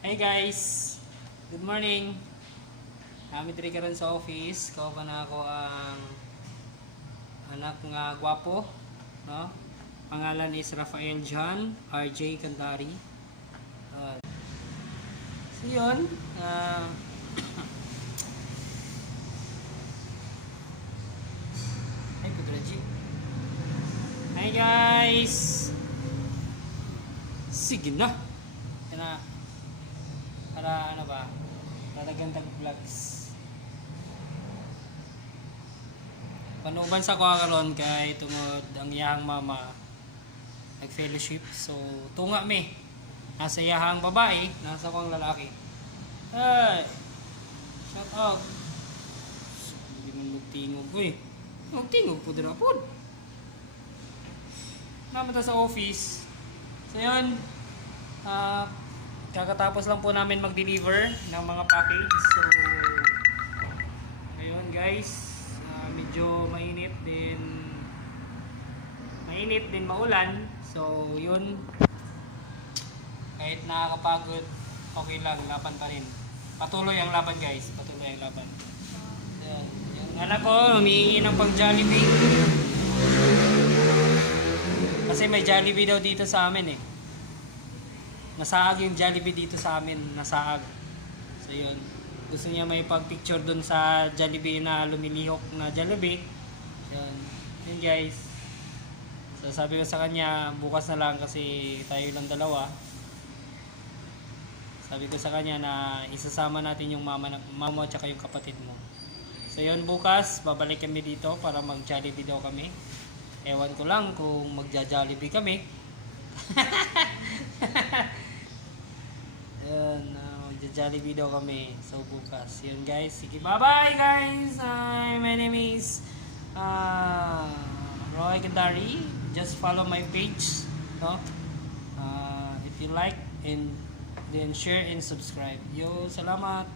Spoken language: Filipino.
Hey guys! Good morning! Kami diri karon sa office. Kauban na ako ang anak nga gwapo, no? Pangalan is Rafael John RJ Candari. So yun, ay Pudraji. Hi guys! Sige na! Para ano ba, tatagantag vlogs. Panuban sa kuha karon kay tungod ang iyahang mama nag-fellowship. So tunga mi nasa iyahang babae, nasa kuang lalaki. Ay, shout out. Hindi mo magtingog ko eh. Magtingog po dira po. Naman ta sa office. So yun, kakatapos lang po namin mag-deliver ng mga package. So ayun guys, medyo mainit din maulan. So yun, kahit nakakapagod, okay lang, laban pa rin. Patuloy ang laban guys, patuloy ang laban. Ayun, yung anak ko humihingi ng pang Jollibee kasi may Jollibee daw dito sa amin eh. Nasaag yung Jollibee dito sa amin, nasaag. So yun, gusto niya may pag-picture dun sa Jollibee na lumilihok na Jollibee. Yun guys. So sabi ko sa kanya, bukas na lang kasi tayo lang dalawa. Sabi ko sa kanya na isasama natin yung mama mo at saka yung kapatid mo. So yun, bukas babalik kami dito para mag-Jollibee daw kami. Ewan ko lang kung magja-Jollibee kami. Yun, magja-Jollibee daw kami. So bukas. Yun guys. Sige, bye-bye guys. My name is Roy Candari. Just follow my page. No? If you like, and then share and subscribe. Yo, salamat.